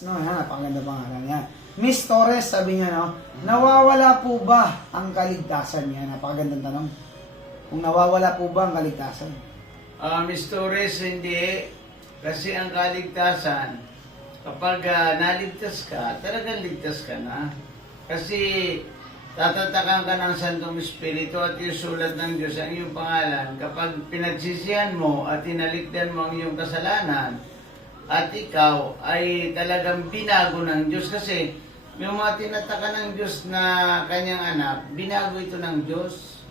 No, yan, napakaganda pangalan yan. Miss Torres, sabi niya, no, nawawala po ba ang kaligtasan niya? Napakagandang tanong. Kung nawawala po ba ang kaligtasan? Miss Torres, hindi. Kasi ang kaligtasan, kapag naligtas ka, talagang ligtas ka na. Kasi tatatakan ka ng Santong Espiritu at yung sulat ng Diyos ang iyong pangalan. Kapag pinagsisihan mo at tinalikdan mo ang iyong kasalanan, at ikaw ay talagang binago ng Diyos. Kasi yung mga tinataka ng Diyos na kanyang anak, binago ito ng Diyos.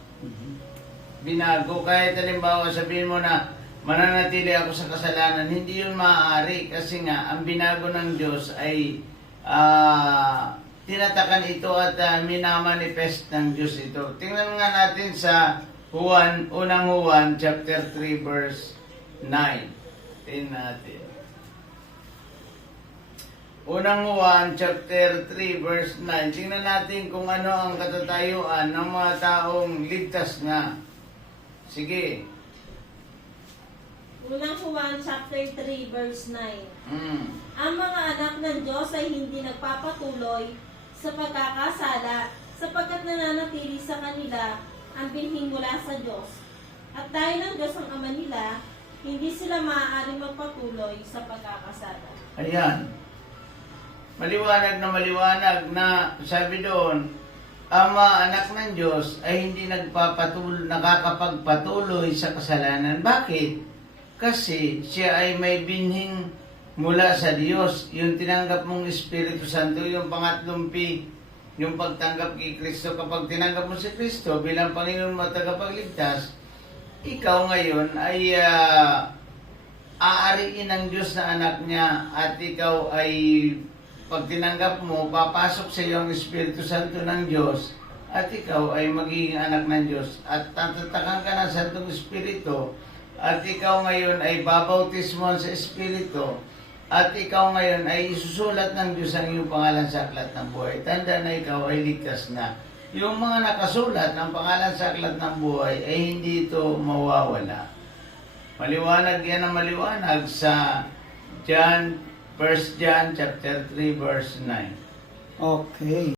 Binago. Kahit halimbawa sabihin mo na mananatili ako sa kasalanan, hindi yun maaari. Kasi nga, ang binago ng Diyos ay tinatakan ito at minamanifest ng Diyos ito. Tingnan nga natin sa unang Juan, chapter 3, verse 9. Tingnan natin. Unang Juan, chapter 3, verse 9. Tingnan natin kung ano ang katatayuan ng mga taong ligtas nga. Sige. Unang Juan chapter 3 verse 9. Mm. Ang mga anak ng Diyos ay hindi nagpapatuloy sa pagkakasala sapagkat nananatili sa kanila ang binhing mula sa Diyos. At dahil ng Diyos ang Ama nila, hindi sila maaaring magpatuloy sa pagkakasala. Ayan. Maliwanag na sabi doon, ang mga anak ng Diyos ay hindi nakakapagpatuloy sa kasalanan. Bakit? Kasi siya ay may binhing mula sa Diyos. Yung tinanggap mong Espiritu Santo, yung pangatlong P, yung pagtanggap kay Kristo. Kapag tinanggap mo si Kristo bilang Panginoon mo at tagapagligtas, ikaw ngayon ay aariin ng Diyos na anak niya at ikaw ay pag tinanggap mo, papasok sa iyo ang Espiritu Santo ng Diyos at ikaw ay magiging anak ng Diyos at tatatakan ka ng Santong Espiritu at ikaw ngayon ay babautismohan sa Espiritu at ikaw ngayon ay isusulat ng Diyos ang iyong pangalan sa aklat ng buhay. Tanda na ikaw ay ligtas na. Yung mga nakasulat ng pangalan sa aklat ng buhay ay hindi ito mawawala. Maliwanag yan ang maliwanag sa John 1 John chapter 3 verse 9. Okay.